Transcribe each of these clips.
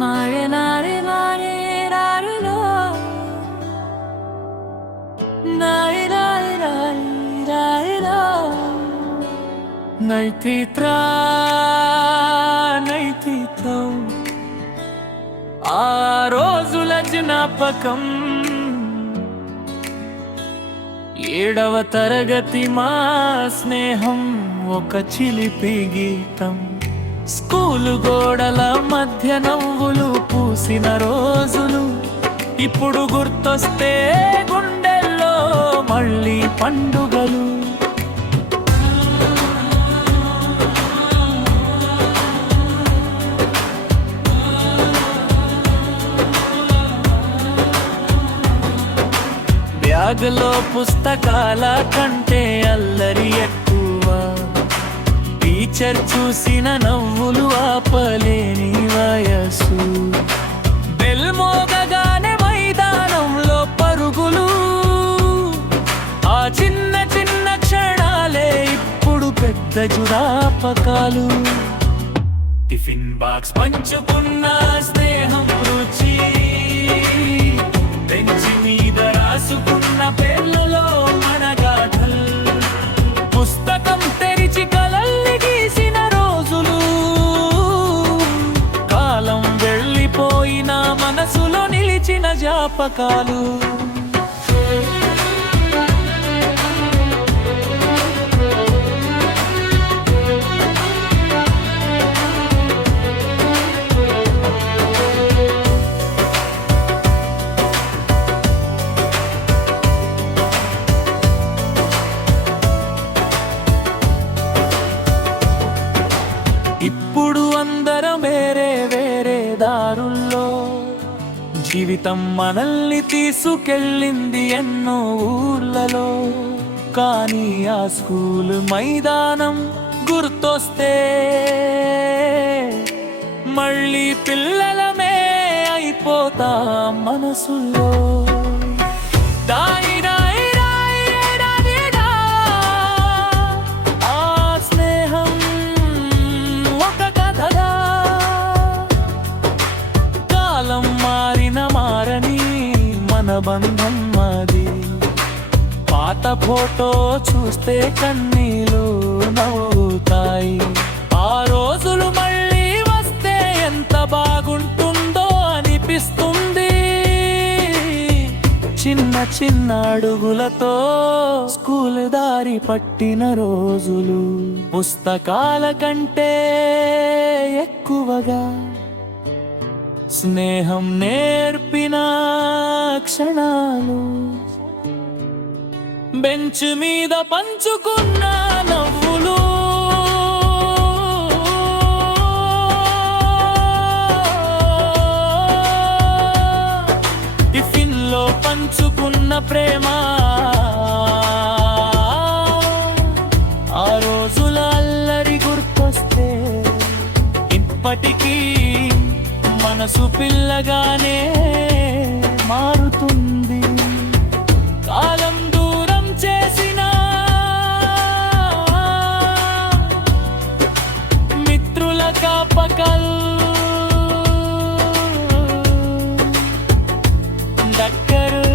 Mare nare mare nare no. Nare nare nare nare no. Naititra naitritam ఆ రోజుల జ్ఞాపకం 7వ తరగతి మా స్నేహం ఒక చిలిపి గీతం స్కూలు గోడల మధ్య నవ్వులు పూసిన రోజులు ఇప్పుడు గుర్తొస్తే గుండెల్లో మళ్ళీ పండుగలు బ్యాగులో పుస్తకాల కంటే అల్లరి ఎక్కువ టీచర్ చూసిన నవ్వులు ఆపలేని వయసు బెల్ మోగగానే మైదానంలో పరుగులు ఆ చిన్న చిన్న క్షణాలే ఇప్పుడు పెద్ద జ్ఞాపకాలు టిఫిన్ బాక్స్ పంచుకున్న స్నేహం రుచి బెంచ్ మీద రాసుకున్న పేర్లలో మన గాథల్ పుస్తకం తెరిచి కలల్ని గీసిన రోజులు కాలం వెళ్ళిపోయిన మనసులో నిలిచిన జ్ఞాపకాలు ఇప్పుడు అందరం వేరే వేరే దారుల్లో జీవితం మనల్ని తీసుకెళ్ళింది ఎన్నో ఊర్లలో కానీ ఆ స్కూల్ మైదానం గుర్తొస్తే మళ్ళీ పిల్లలమే అయిపోతా మనసుల్లో బంధం మాది పాత ఫోటో చూస్తే కన్నీలు నవ్వుతాయి ఆ రోజులు మళ్ళీ వస్తే ఎంత బాగుంటుందో అనిపిస్తుంది చిన్న చిన్న అడుగులతో స్కూల్ దారి పట్టిన రోజులు పుస్తకాల కంటే ఎక్కువగా స్నేహం నేర్పిన క్షణాలు బెంచ్ మీద పంచుకున్న నవ్వులు టిఫిన్ లో పంచుకున్న ప్రేమ ఆ రోజుల అల్లరి గుర్తొస్తే ఇప్పటికీ మనసు పిల్లగానే మారుతుంది కాలం దూరం చేసిన మిత్రుల కాపకల్ దగ్గరు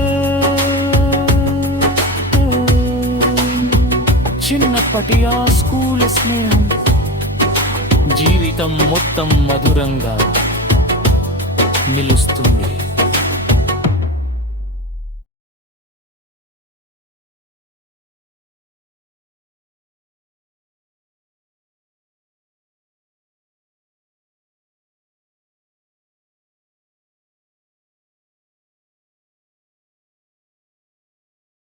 చిన్నప్పటి ఆ స్కూల్ స్నేహం జీవితం మొత్తం మధురంగా నిలుస్తుంది.